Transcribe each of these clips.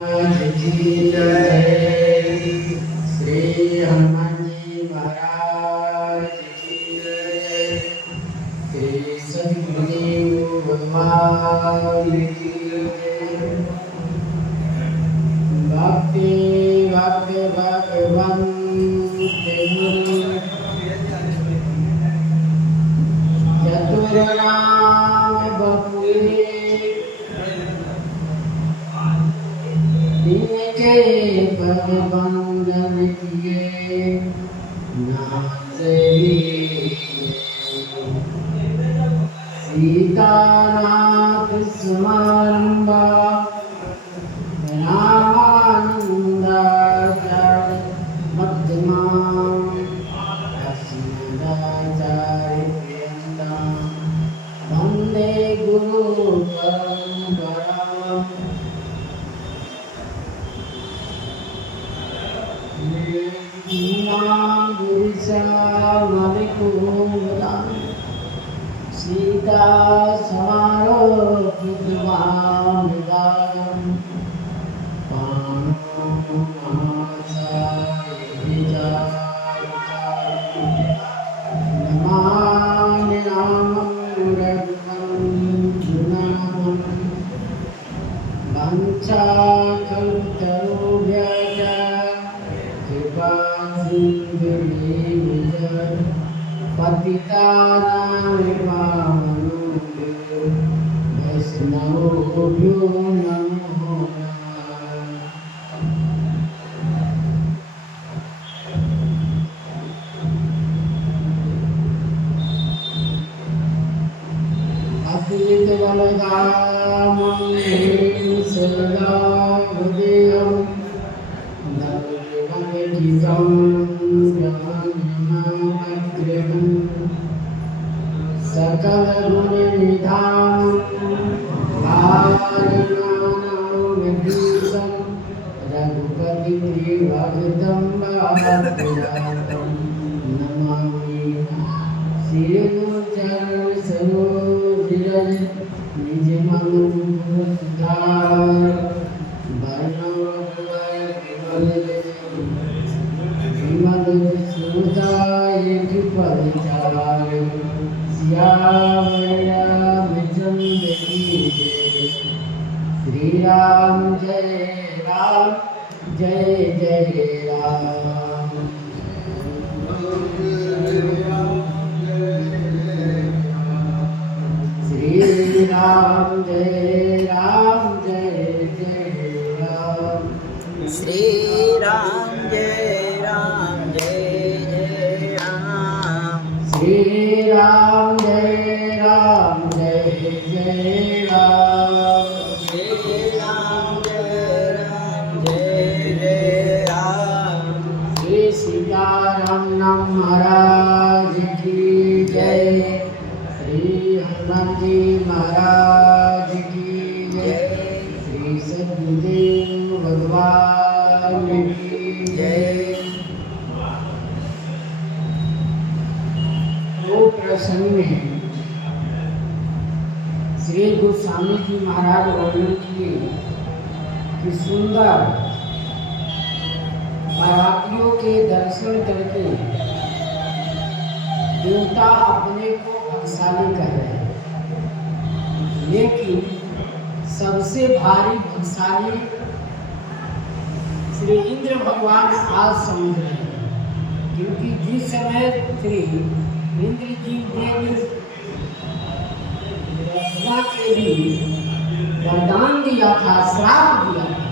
जी जय। श्री हनुमान जी महाराज की जय। श्री सद्गुरुदेव भगवान की जय। भक्ति भक्त भगवंत चतुर्नाम बपुए इनके पद बंदन किए नासे सीतानाथ समारंभा रामानंदाचार्य मध्यमाम अस्मदाचार्य पर्यन्तां वंदे गुरु परंपराम्। सीता समारोह नमामि रामं रघुवंशनाथं वंशाकल्पतरुभ्यश्च कृपासिन्धुभ्यश्च पतितानां पावनेभ्यो वैष्णवेभ्यो नमो अद्वैत बलधामं सदा हृदयं नवयुगं ज्ञानमग्रहं सकलगुणनिधानं भारज्ञानमभीष्टं रघुपतिप्रियभक्तं वात्सल्यातं नमामि। श्रीगुरुचरण सरोज निज मन सुधार विमल सुधाय परिचार श्याम रामचंद्र की जय। श्री राम जय राम जय जय राम। श्री राम जय राम जय जय राम। श्री राम जय राम जय जय राम। श्री राम जय राम जय जय राम। श्री राम जय राम जय जय राम। श्री सीताराम महाराज की जय। श्री हनुमान जी महाराज की जय। श्री सद्गुरुदेव भगवान की जय। दो प्रसंग में श्री गोस्वामी जी महाराज वर्णन किए कि सुंदर बारातियों के दर्शन करके देवता अपने को भाग्यशाली कह रहे हैं, लेकिन सबसे भारी भाग्यशाली श्री इंद्र भगवान आज समझ रहे हैं, क्योंकि जिस समय श्री इंद्र जी ने रचना के लिए वरदान दिया था, श्राप दिया था,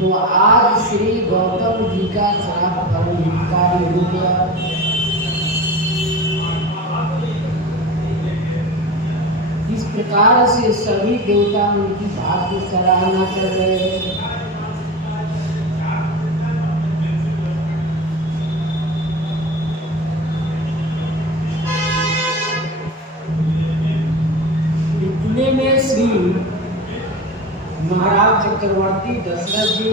तो आज श्री गौतम जी का श्राप परम हितकारी हो गया। इस प्रकार से सभी देवता उनकी भाग्य सराहना कर रहे हैं। इतने में श्री महाराज चक्रवर्ती दशरथ जी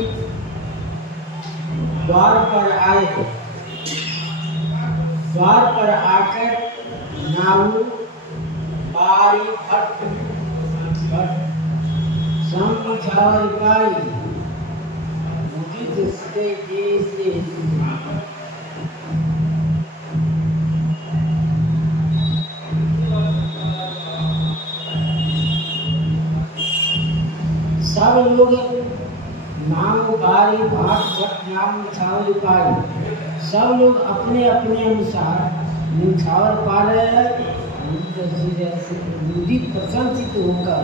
द्वार पर आए। द्वार पर आकर नाऊ बारी भट्ट समझावर पाई मुझे से जैसे सब लोग नाम बारी भाट भट्ट नाम निछावर पाई, सब लोग अपने अपने अनुसार निछावर पा रहे हैं। बुद्धि प्रसन्नचित होकर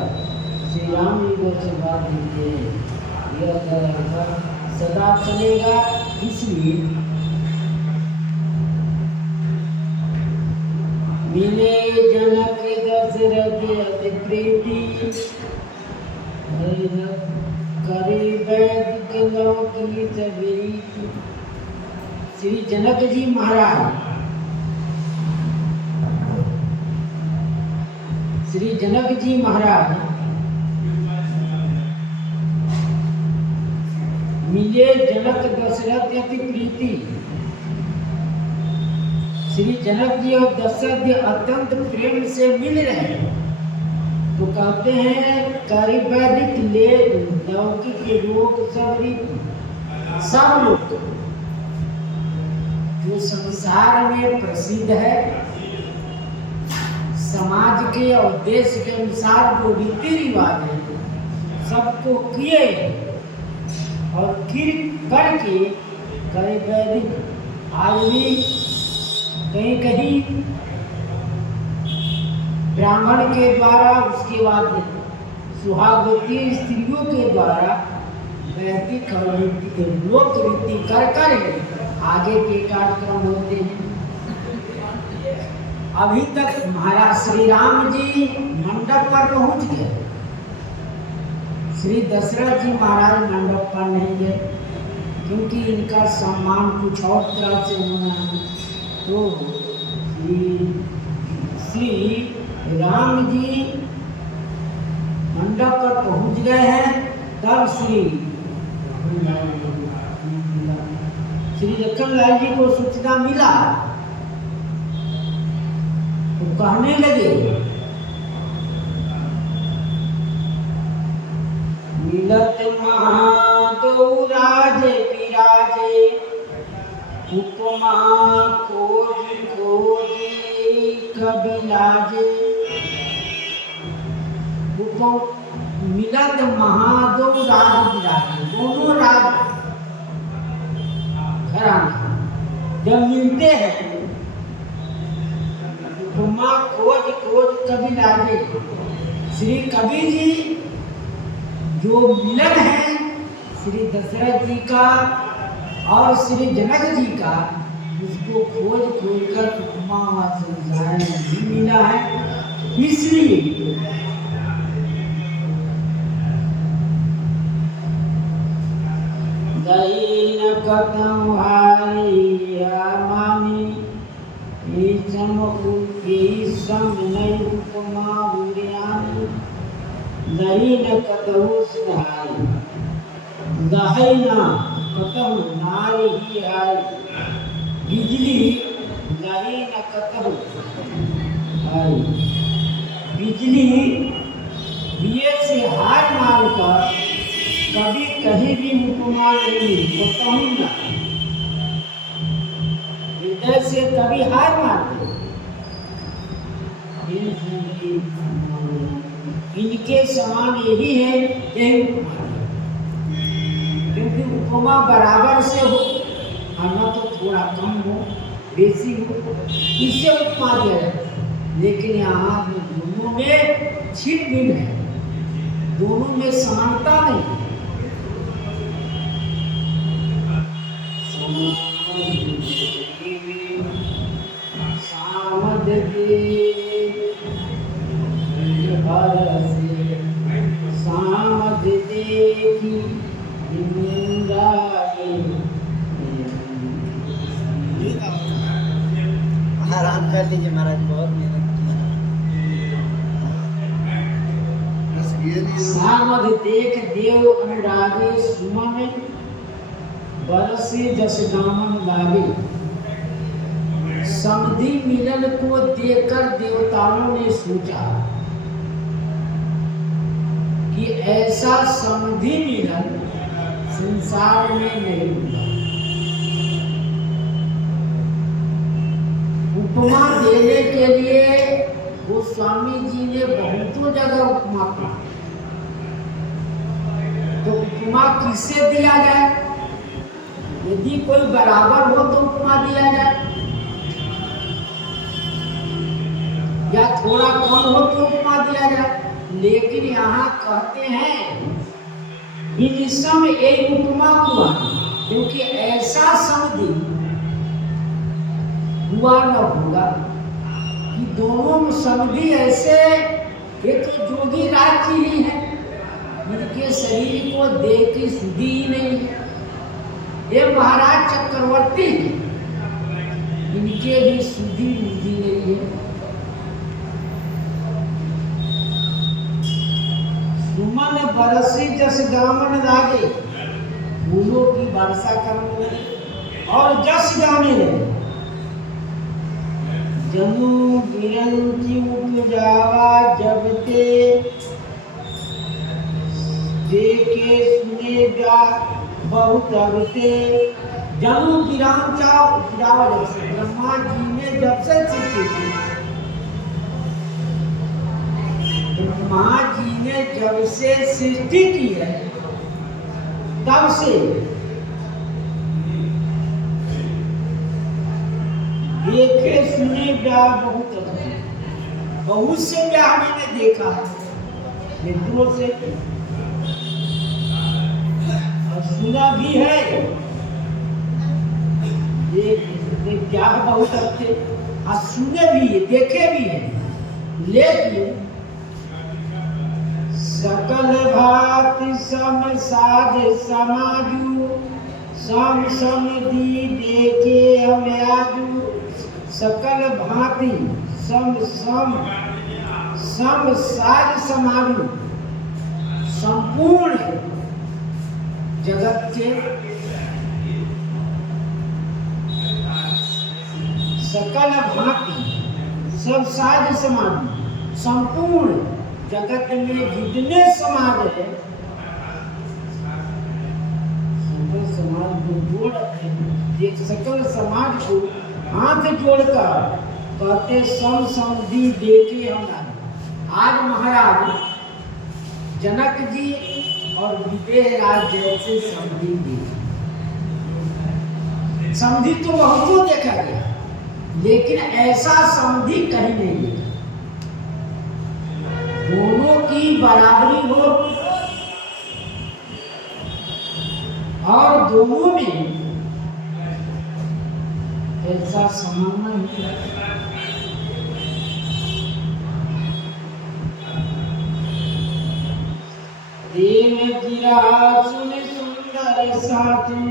श्री राम जी को आशीर्वाद देते हैं। यह दया सदा चलेगा, इसलिए मिले जनक दशरथ अति प्रीति करे वैदिक लौकी सबरी। श्री जनक जी महाराज, श्री जनक जी महाराज मिले जनक दशरथ अति प्रीति। श्री जनक जी और दशरथ जी अत्यंत प्रेम से मिल रहे हैं, तो कहते हैं करिवैदिक ले लौकिक लोक सबरी। सब लोग जो संसार में प्रसिद्ध है, समाज के और देश के अनुसार जो रीति रिवाज है सबको किए और फिर करके करिवैदिक। आज भी कहीं कहीं ब्राह्मण के द्वारा, उसके बाद सुहागवती स्त्रियों के द्वारा वैदिक और लोक रीति कर कर आगे के कार्यक्रम होते हैं। अभी तक महाराज श्री राम जी मंडप पर पहुंच गए, श्री दशरथ जी महाराज मंडप पर नहीं गए, क्योंकि इनका सम्मान कुछ और तरह से होना है। तो श्री राम जी मंडप पर पहुंच गए हैं, तब श्री लक्ष्मणलाल जी को सूचना मिला, तो कहने लगे मिलत महादो राजे विराजे उपमा खोज खोजी कभी लाजे। मिलत महादो राज विराजे, दोनों राज घराना जब मिलते हैं, उपमा खोज खोज कभी लाजे। श्री कबीर जी जो मिलन है श्री दशरथ जी का और श्री जनक जी का, उसको खोज खोज कर उपमा संसार में नहीं मिला है। इसलिए दही न कतम हारिया मानी उपमा उड़ियानी। दही न कतहु सुधारी, दही न कतहु नारी ही आई। बिजली दही न कतहु आई, बिजली दिए से हार मार कर कभी कहीं भी उपमा नहीं बताऊं ना, हृदय से कभी हार मारते। इनके समान यही है, यही उपमा, क्योंकि उपमा बराबर से हो, न तो थोड़ा कम हो बेसी हो, इससे उपमा दिया जाता है। लेकिन यहाँ दोनों में छिटभिन है, दोनों में समानता नहीं। सामद देखी आराम कर लीजिए महाराज, बहुत मेहनत किया। सामद देख देव अनुरागे सुमन बरसे जस दामन लागे। समधि मिलन को देखकर देवताओं ने सोचा कि ऐसा समधि मिलन संसार में नहीं हुआ। उपमा देने के लिए गोस्वामी जी ने बहुतों जगह उपमा की। तो उपमा किससे दिया जाए? यदि कोई बराबर हो तो उपमा दिया जाए, या थोड़ा कम हो तो उपमा दिया जाए। लेकिन यहाँ कहते हैं इन सम एक उपमा हुआ, क्योंकि ऐसा समधि हुआ न होगा कि दोनों समधि ऐसे, ये तो जोगी राज जी ही है, इनके शरीर को देख की सुधी ही नहीं है। ये महाराज चक्रवर्ती इनके भी सुधी बुद्धि नहीं है। सुमन बरसी जस गावन लागे, फूलों की वर्षा करने लगे और जस गाने लगे। जनु बिरंची उपजावा जब ते, देखे सुने जा बहुत अबते। जनु बिरंचा उपजावा जब से, ब्रह्मा जी ने जब से सृष्टि की, ब्रह्मा जी ने जब से सृष्टि की है तब से देखे सुने ब्याह बहुत अद्भुत, बहुत से ब्याह मैंने देखा है मित्रों से, और सुना भी है। ये ब्याह बहुत अच्छे, और सुने भी है, देखे भी है। लेकिन सकल भांति सम साध समाजू, सम सम दी देखे हम आजू। सकल भांति सम सम सम साज समाजू, संपूर्ण जगत के सकल भांति सब साज समाजू, संपूर्ण जगत में जितने समाज है, सकल समाज को जोड़, एक सकल समाज को हाथ जोड़कर कहते सम समधि देखे हम। आज महाराज जनक जी और विदेह राज जैसे समधि देखे। समधि तो बहुतों देखा गया, लेकिन ऐसा समधि कहीं नहीं देखा। दोनों की बराबरी हो और दोनों में ऐसा समान है। देव गिरा सुन सुंदर साथी,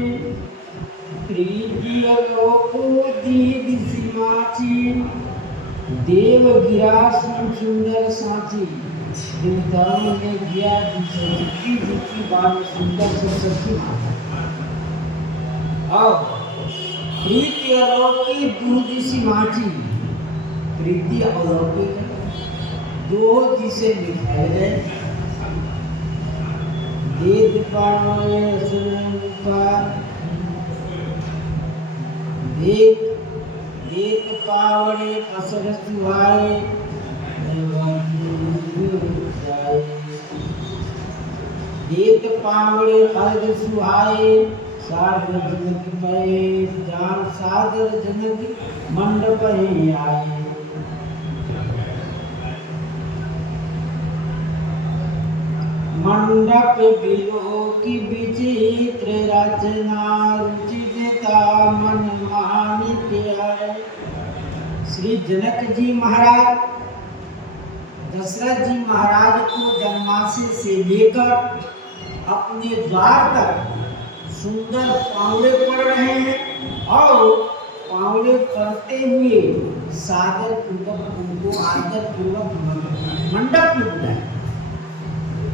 प्रीति अलोको दीद सिमाची। देव गिरा सुन सुंदर साथी, धर्म में गया जिसकी बात सुंदर से सच्ची माता। और प्रीति अलौकिक दूध सी माची, प्रीति अलौकिक दो जिसे लिखाए गए। देव पावने सुनता, देव पावने असर सुहाए, देव पावने हर्ष सुहाए। सादर जनक पए जान, सादर जनक मंडप ही आए। मंडप बिलो की विचित्र रचना, रुचिता मन मानिक आए। श्री जनक जी महाराज दशरथ जी महाराज को जन्माशय से लेकर अपने द्वार तक सुंदर पावड़े पड़ रहे हैं, और पावड़े पड़ते हुए सादर पूर्वक उनको आदर पूर्वक मंडप में बुलाया,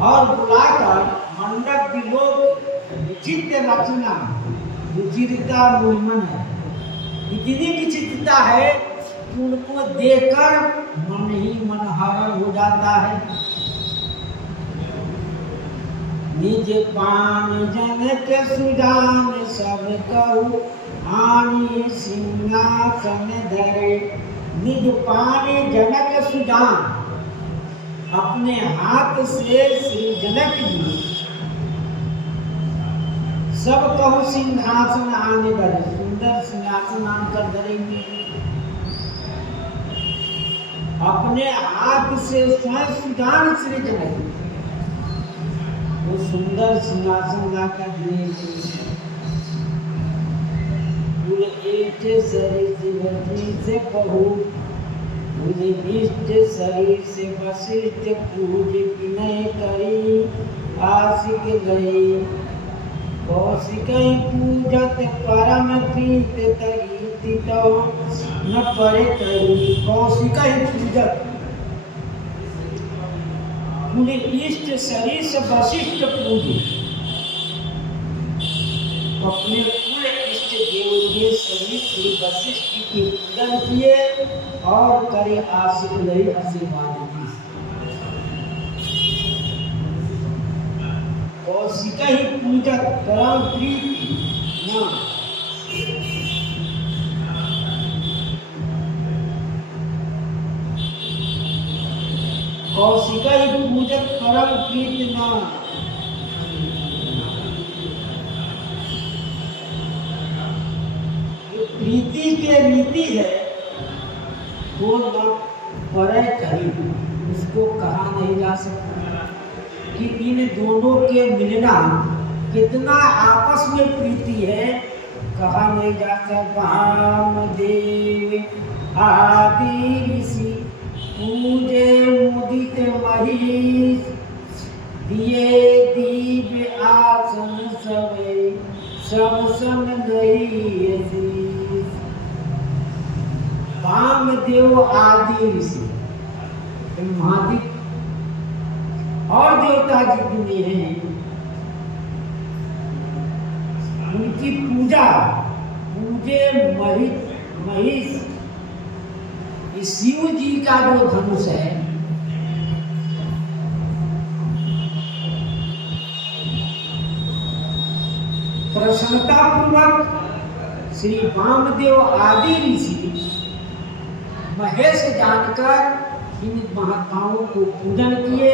और बुलाकर मंडप की लोग विचित्र रचना, रुचिरता मूलमन है, इतनी विचित्रता है कि उनको देखकर मन ही मन हरण हो जाता है। निज पान जनक सुजान सब कहु आनी सिंहासन धरे। निज पान जनक सुजान, अपने हाथ से श्री जनक जी सब कहु सिंहासन आने धरे, सुंदर सिंहासन आनकर धरेंगे। अपने हाथ से स्वयं सुजान श्री जनक वो सुंदर सिंहासन लाकर दिए। एक शरीर से बहु मुझे इष्ट शरीर से वशिष्ठ पूज विनय करी आशिक गई। कौशिक पूजत परम प्रीत तरी तो न परे करी। कौशिक पूजत मुझे इष्ट शरीर से वशिष्ठ पूजे, अपने पूरे इष्ट देव के शरीर श्री वशिष्ठ की पूजन किए और करे आशिक लई आशीर्वाद दी। कौशिक ही पूजत परम प्रीति न कौशिक ही पूजत परम प्रीति न प्रीति के रीति है वो न परे कहीं, उसको कहा नहीं जा सकता कि इन दोनों के मिलना कितना आपस में प्रीति है, कहा नहीं जा सकता। वामदेव आदि ऋषि पूजे मुदित महीष, दिए दिव्य आसन सवे सब सन नहीं। वामदेव आदि ऋषि महादीप और देवता जितने हैं उनकी पूजा पूजे महिष, शिव जी का जो धनुष है प्रसन्नता पूर्वक श्री वामदेव आदि ऋषि महेश जानकर इन महात्माओं को पूजन किए।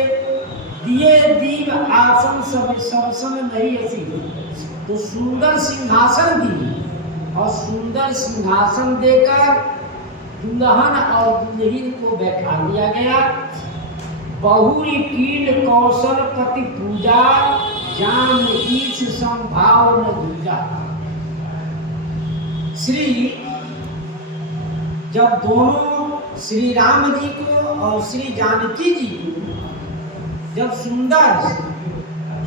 दिए दीव आसन सब सबसन नहीं ऐसी, तो सुंदर सिंहासन दिए और सुंदर सिंहासन देकर दुल्हन और दुल्हन को बैठा दिया गया। बहुरी कीन कौशल पति पूजा, जान ईश संभाव न दूजा। श्री जब दोनों श्री राम जी को और श्री जानकी जी को जब सुंदर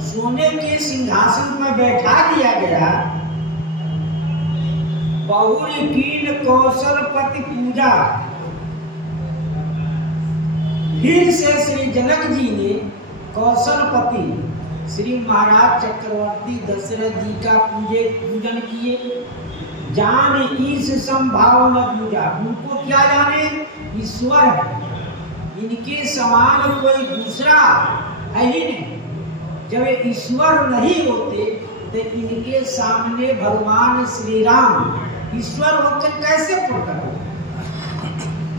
सोने के सिंहासन में बैठा दिया गया, बहुरी कीन कौशल पति पूजा, फिर से श्री जनक जी ने कौशलपति श्री महाराज चक्रवर्ती दशरथ जी का पूजन किए। जान ईश संभाव न पूजा, उनको क्या जाने ईश्वर है, इनके समान कोई दूसरा है ही नहीं। जब ईश्वर नहीं होते तो इनके सामने भगवान श्री राम ईश्वर होकर कैसे प्रकट हो।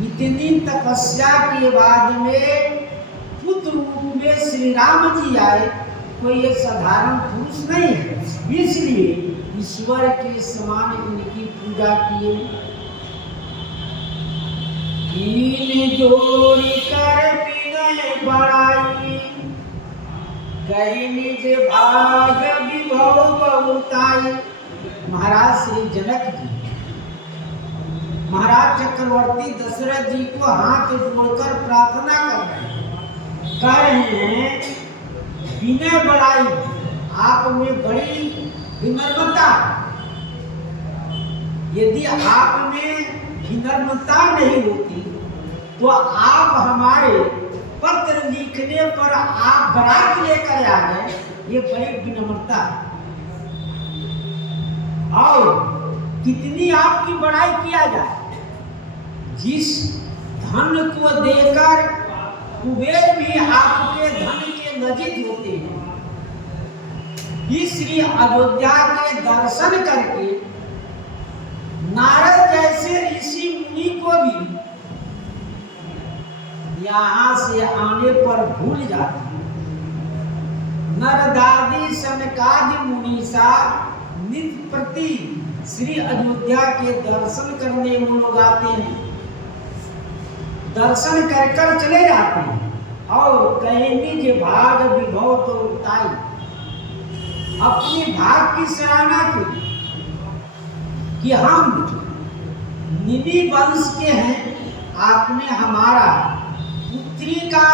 इतनी तपस्या के बाद में पुत्र रूप में श्री राम जी आए, कोई ये साधारण पुरुष नहीं है, इसलिए ईश्वर के समान इनकी पूजा किए। कीन जोड़ी कर विनय बढ़ाई, कहीं निज भाग विभव बहुताई। महाराज श्री जनक जी महाराज चक्रवर्ती दशरथ जी को हाथ जोड़कर प्रार्थना कर रहे हैं, विनय बढ़ाई, आप में बड़ी विनम्रता, यदि आप में विनम्रता नहीं होती तो आप हमारे पत्र लिखने पर आप बारात लेकर आ गए, ये बड़ी विनम्रता। और कितनी आपकी बड़ाई किया जाए, जिस धन को देकर कुबेर भी आपके धन के नजीक होते हैं, श्री अयोध्या के दर्शन करके नारद जैसे ऋषि मुनि को भी यहाँ से आने पर भूल जाते। नरदादि सनकादि मुनीसा नित्य प्रति श्री अयोध्या के दर्शन करने वो लोग आते हैं, दर्शन कर कर चले जाते हैं और कहेंगे जे भाग विभव तो उताई, अपने भाग की सराहना की कि हम निमि वंश के हैं, आपने हमारा पुत्री का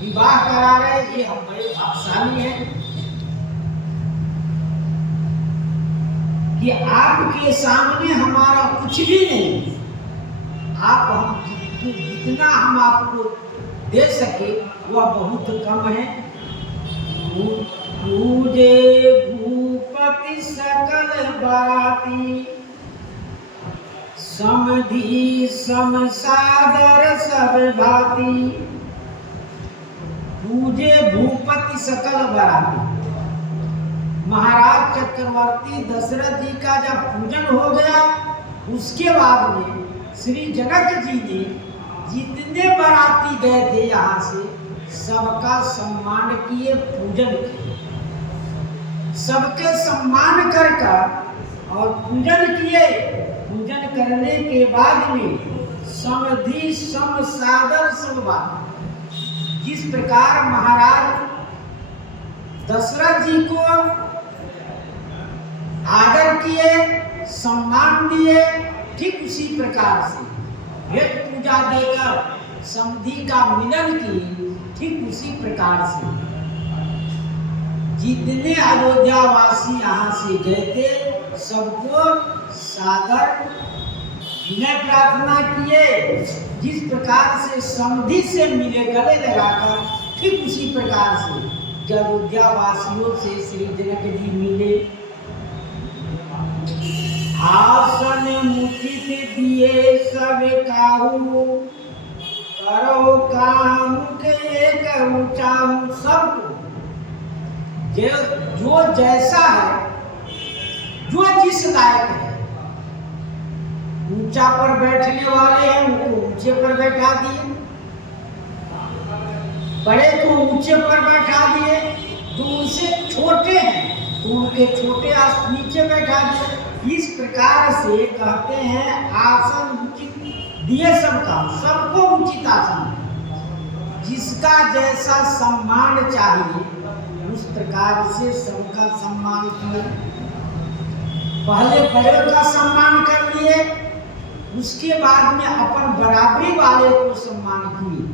विवाह करा रहे, ये हम बड़े भाग्यशाली हैं कि आपके सामने हमारा कुछ भी नहीं, आप हम जितना हम आपको दे सके वह बहुत कम है। पूजे भूपति सकल बाती, समधि समसादर सब भाती। पूजे भूपति सकल बराती, महाराज चक्रवर्ती दशरथ जी का जब पूजन हो गया, उसके बाद में श्री जनक जी ने जितने बाराती गए थे यहाँ से सबका सम्मान किए, पूजन किए, सबके सम्मान कर और पूजन किए। पूजन करने के बाद में समधि सम सादर समवाद, जिस प्रकार महाराज दशरथ जी को आदर किए, सम्मान दिए, ठीक उसी प्रकार से भेंट पूजा देकर समधि का मिलन किए, ठीक उसी प्रकार से जितने अयोध्यावासी यहाँ से गए थे सबको सादर विनय प्रार्थना किए। जिस प्रकार से समधि से मिले गले लगाकर, ठीक उसी प्रकार से अयोध्यावासियों से श्री जनक जी मिले। आसन मुचित दिए सब काहू, करो काम के चाहू। सबको जो जैसा है, जो जिस लायक है, ऊंचा पर बैठने वाले हैं उनको ऊंचे पर बैठा दिए, बड़े को ऊंचे पर बैठा दिए, जो उनसे छोटे हैं तो उनके छोटे नीचे बैठा दिए। इस प्रकार से कहते हैं आसन उचित दिए सबका, सबको उचित आसन, जिसका जैसा सम्मान चाहिए उस प्रकार से सबका सम्मान किए। पहले बड़े का सम्मान कर लिए, उसके बाद में अपन बराबरी वाले को सम्मान किए।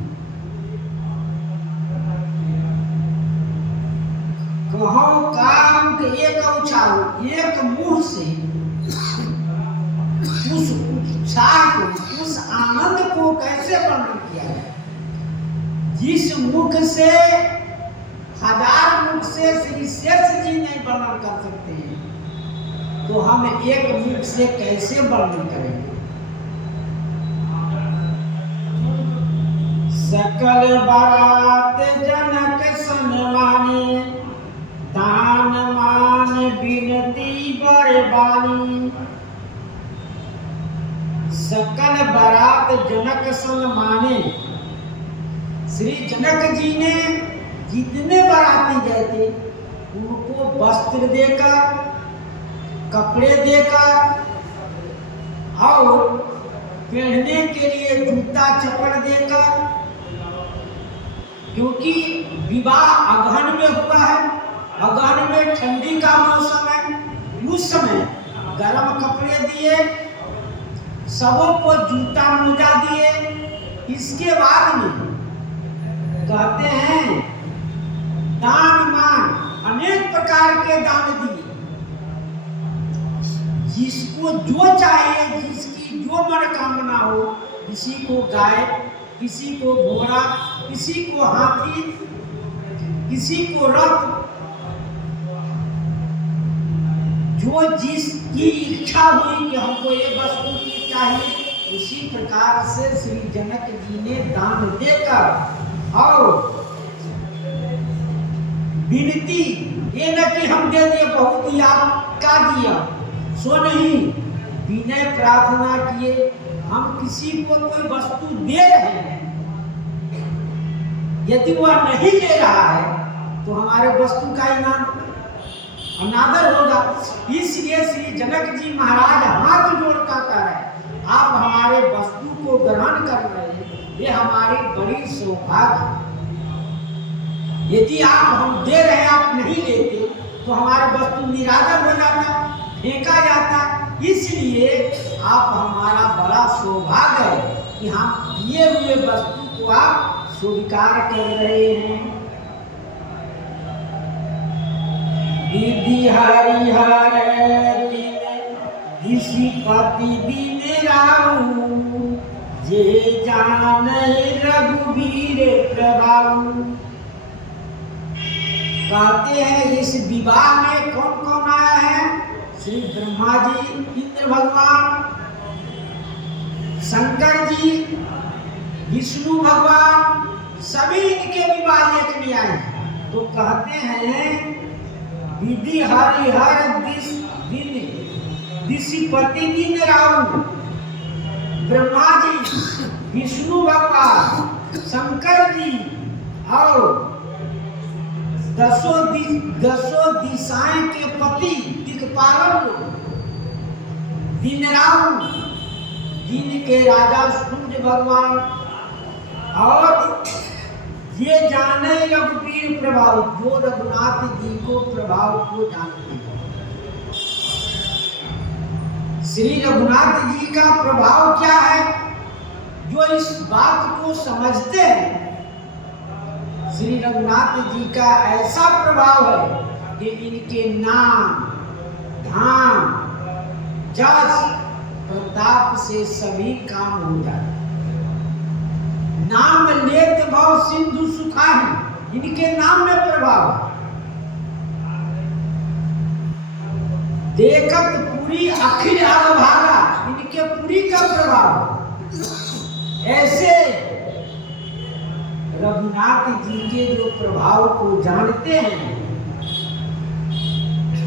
कहो काम के एक उछालो, एक मुंह से उस उत्साह को, उस आनंद को कैसे वर्णन किया है। जिस मुख से हजार मुख से श्री शेष जी नहीं वर्णन कर सकते हैं, तो हम एक मुख से कैसे वर्णन करेंगे। सकल बारात जनक सन्माने, दान मान बिनती बरबानी। सकल बारात जनक सन्माने, श्री जनक जी ने जितने बाराती गए थे उनको वस्त्र देकर, कपड़े देकर और पहनने के लिए जूता चप्पल देकर, क्योंकि विवाह अगहन में हुआ है, अगहन में ठंडी का मौसम है, उस समय गर्म कपड़े दिए, सबों को जूता मोजा दिए। इसके बाद में कहते हैं दान मान, अनेक प्रकार के दान दिए, जिसको जो चाहिए, जिसकी जो मनोकामना हो, किसी को गाय, किसी को घोड़ा, किसी को हाथी, किसी को रथ, जो जिसकी इच्छा हुई कि हमको ये वस्तु चाहिए, उसी प्रकार से श्री जनक जी ने दान देकर और विनती, ये न कि हम दे दिए बहुत दिया क्या दिया, सो नहीं, विनय प्रार्थना किए। हम किसी को कोई वस्तु दे रहे हैं, यदि वह नहीं ले रहा है तो हमारे वस्तु का इनाम अनादर होगा। इसलिए श्री जनक जी महाराज हाथ जोड़कर कह रहे हैं, आप हमारे वस्तु को ग्रहण कर रहे हैं, ये हमारी बड़ी सौभाग्य है। यदि आप हम दे रहे हैं, आप नहीं लेते तो हमारा वस्तु निरादर हो जाता, फेंका जाता। इसलिए आप हमारा बड़ा सौभाग्य है कि हम दिए हुए वस्तु को आप स्वीकार कर रहे हैं। विधि हरिहर ऋषिपति दिन राऊ, जे जान रघुवीर प्रभाऊ। कहते हैं इस विवाह में कौन कौन आया है? श्री ब्रह्मा जी, इंद्र भगवान, शंकर जी, विष्णु भगवान, सभी इनके विवाह देखने आए। तो कहते हैं विधि हरिहर ऋषिपति दिन राऊ, ब्रह्मा जी, विष्णु भगवान, शंकर जी और दसों दिशाएं के पति दिक्पालक दिन राऊ, दिन के राजा सूर्य भगवान, और ये जाने रघुवीर प्रभाव, जो रघुनाथ जी को प्रभाव को जानते हैं। श्री रघुनाथ जी का प्रभाव क्या है? जो इस बात को समझते हैं, श्री रघुनाथ जी का ऐसा प्रभाव है कि इनके नाम, धाम, जस, प्रताप से सभी काम हो जाते। नाम लेत भव सिंधु सुखाहि, इनके नाम में प्रभाव है। देखत पूरी अखिल अभागा, इनके पूरी का प्रभाव। ऐसे रघुनाथ जी के जो प्रभाव को जानते हैं,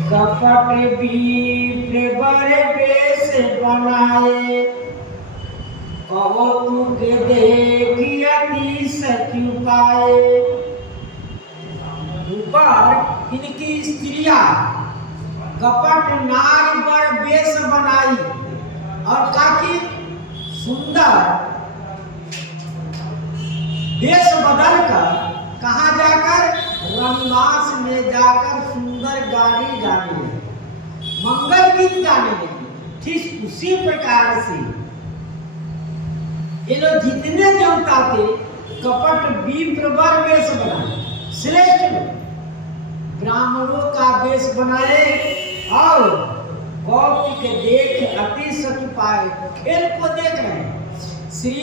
कपट विप्र बड़े वेश बनाए, कहो तू के देखी अति सत्यु पाए। ऊपर इनकी स्त्रियां कपट नार बर वेश बनाई और काकी सुंदर वेश बदलकर कहाँ जाकर, रंगवास में जाकर सुंदर गाने गाने लगे, मंगल गीत गाने लगे। ठीक उसी प्रकार से ये लोग जितने देवता थे कपट विप्र बर वेश बनाए, श्रेष्ठ ब्राह्मणों का वेश बनाए और कौतिक देख अति सतु पाए, खेल को देख रहे हैं। श्री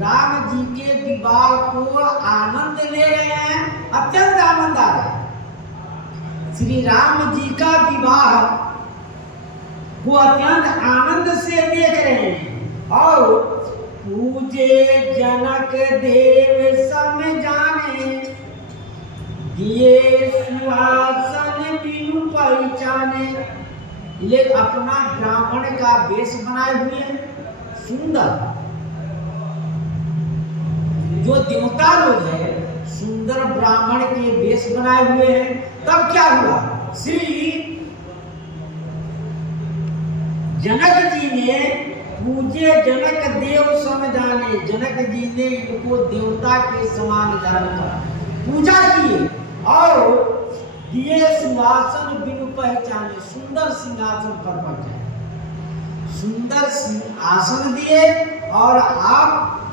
राम जी के विवाह को आनंद ले रहे हैं, अत्यंत आनंद आ रहा है। श्री राम जी का विवाह को अत्यंत आनंद से देख रहे हैं। और पूजे जनक देव सब जाने, दिए सुहासन बिनु पहचाने। ले अपना ब्राह्मण का वेश बनाए हुए हैं, सुंदर। जो देवता लोग हैं सुंदर ब्राह्मण के वेश बनाए हुए हैं। तब क्या हुआ? श्री जनक जी ने पूजे जनक देव सम जाने, जनक जी ने इनको देवता के समान जानकर पूजा किए और दिए सुहासन बिनु पहचाने, सुंदर सिंहासन पर बैठे, सुंदर आसन दिए और आप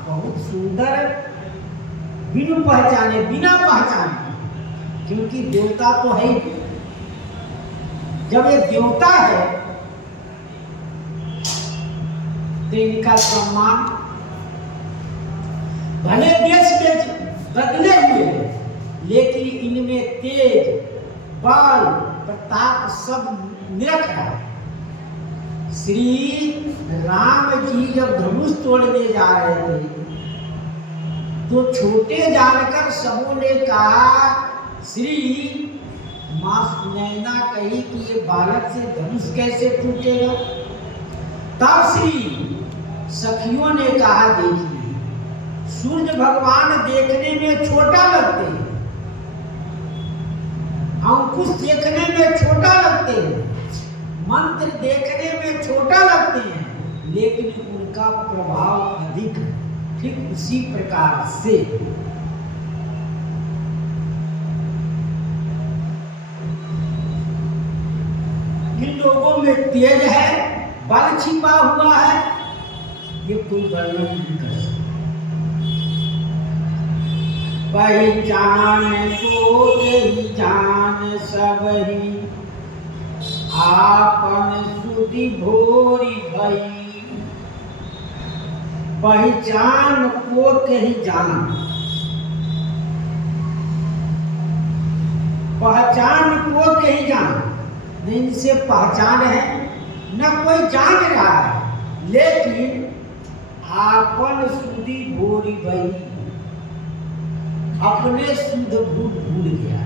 बहुत सुंदर बिनु पहचाने, बिना पहचाने, क्योंकि देवता तो है ही। जब ये देवता है तो इनका सम्मान, भले देश में बदले हुए लेकिन इनमें तेज, बल, प्रताप सब निरख है। श्री राम जी जब धनुष तोड़ने जा रहे थे तो छोटे जानकर सबों ने कहा, श्री माँ सुनैना कही कि ये बालक से धनुष कैसे टूटेगा। तब श्री सखियों ने कहा, देखिए सूर्य भगवान देखने में छोटा लगते हैं, अंकुश देखने में छोटा लगते हैं, मंत्र देखने में छोटा लगते हैं, लेकिन उनका प्रभाव अधिक है। ठीक उसी प्रकार से इन लोगों में तेज है, बल छिपा हुआ है, ये कोई वर्णन नहीं कर सकता। पहचान को ही जान सब ही, आपन सुधि भोरी भई। पहचान को ही जान, पहचान को ही जान, न इनसे पहचान है न कोई जान रहा है, लेकिन आपन सुधि भोरी भई, अपने शुद्ध भूल गया।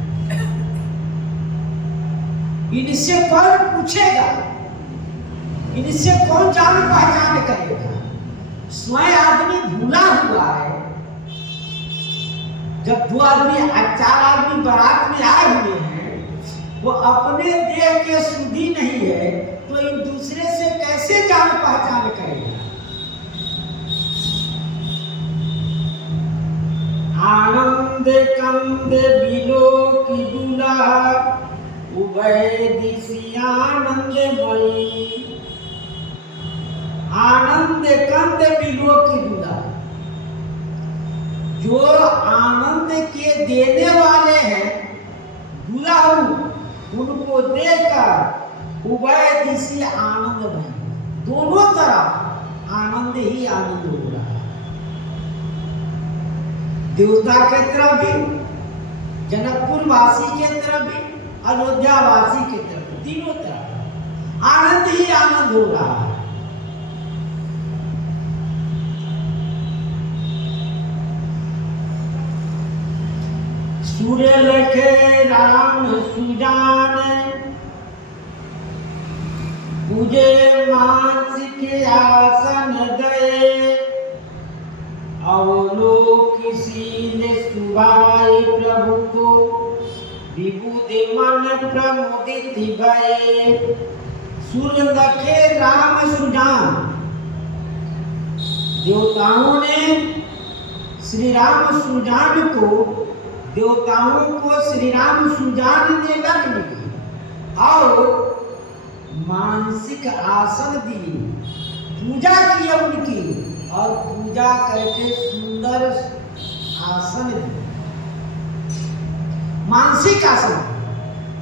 इनसे कौन पूछेगा, इनसे कौन जान पहचान करेगा। स्वयं आदमी भूला हुआ है। जब दो आदमी, चार आदमी बारात में आए हुए हैं, वो अपने देह के शुद्धि नहीं है, तो इन दूसरे से कैसे जान पहचान करेगा। आनंद कंद बिलो की दूल्हा, उभय दिशि आनंदमयी। आनंद कंद बिलो की दूल्हा, जो आनंद के देने वाले हैं दुल्हन, उनको देखकर उभय दिशि आनंदमयी, दोनों तरफ आनंद ही आनंद हो रहा है। देवता के तरफ भी, जनकपुर वासी के तरफ भी, अयोध्या वासी के तरफ, तीनों तरफ आनंद ही आनंद हो रहा है। सूर्य लखे राम सुजान, पूजे मानसिक आसन दये। अवलोकिसीन सुभाए प्रभु को, विबुधि मन प्रमुदित भये। सूर्य लखे राम सुजान, देवताओं ने श्री राम सुजान को, देवताओं को श्री राम सुजान ने लख ली और मानसिक आसन दिए, पूजा की उनकी, और पूजा करके सुंदर आसन दिए, मानसिक आसन।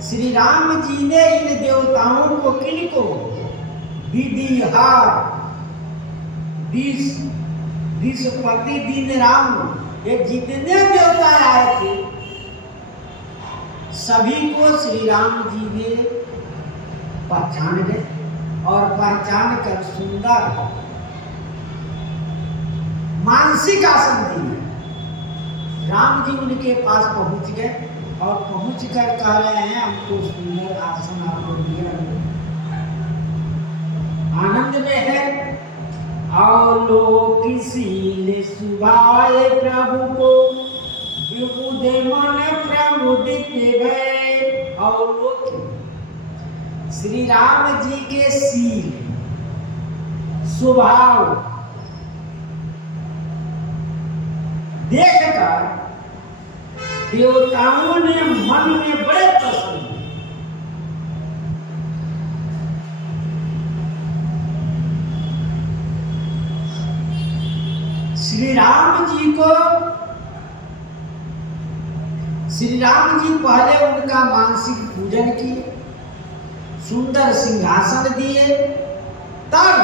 श्री राम जी ने इन देवताओं को, किनको, विधिहार, विश्वपति दीन राम, ये जितने देवता आए थे सभी को श्री राम जी ने पहचान गए, और पहचान कर सुंदर मानसिक आसन दिए। राम जी उनके पास पहुंच गए और पहुंच कर कह रहे हैं, हमको सुंदर आसन आपको दिया, आनंद में है। अवलोकिसीन सुभाए प्रभु को, विबुधि मन प्रमुदित भये। अवलोक, श्री राम जी के शील, स्वभाव देखकर देवताओं ने मन में बड़े प्रसन्न। श्री राम जी को, श्री राम जी पहले उनका मानसिक पूजन किए, सुंदर सिंहासन दिए, तब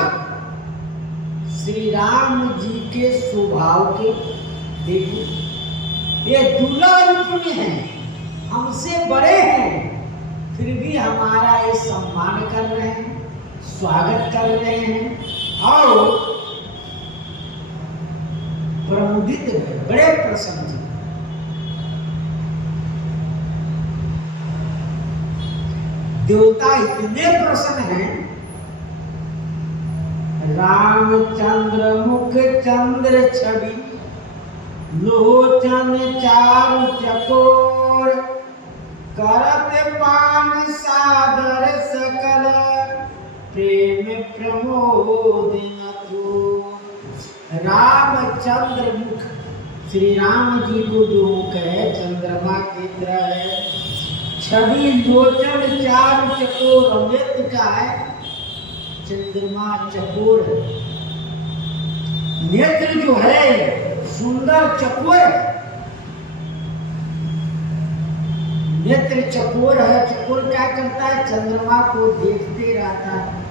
श्री राम जी के स्वभाव के देखो, ये दूल्हा रूप में है, हमसे बड़े हैं, फिर भी हमारा ये सम्मान कर रहे हैं, स्वागत कर रहे हैं और प्रमुदित है, बड़े प्रसन्न थे। देवता इतने प्रसन्न हैं, रामचंद्र मुख चंद्र छवि, लोचन चारु चकोर, करत पान सादर सकल, प्रेम प्रमोद न थोर। रामचंद्र मुख, श्री राम जी को जो मुख है चंद्रमा की तरह है, छवि लोचन चारु चकोर, नेत्र का है चंद्रमा चकोर, नेत्र जो है सुंदर चकोर, नेत्र चकोर है। चकोर क्या करता है? चंद्रमा को देखते रहता है।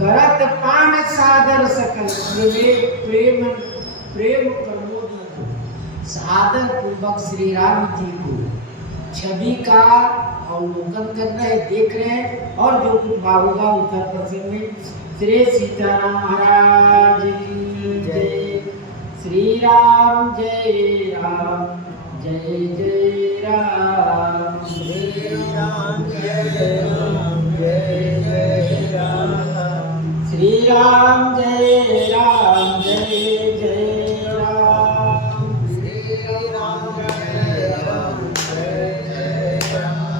करत पान सादर सकल, प्रेम प्रेम प्रमोद, सादर पूर्वक श्री राम जी को छवि का अवलोकन कर रहे, देख रहे हैं, और जो कुछ होगा उत्तर प्रदेश में। श्री सीताराम महाराज की जय। श्री राम जय राम, जय जय राम, श्री राम जय राम, जय जय राम, श्री राम जय राम, जय जय राम, श्री राम जय राम, जय जय राम,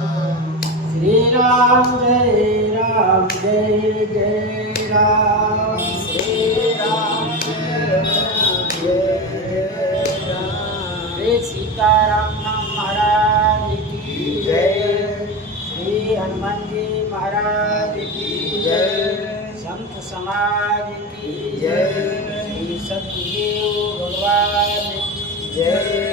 श्री राम जय राम, जय जय राम, श्री राम जय राम, जय जय राम। श्री सीताराम महाराज की जय। श्री हनुमान जी महाराज की जय। संत समाज की जय। श्री सतगुरु भगवान की जय।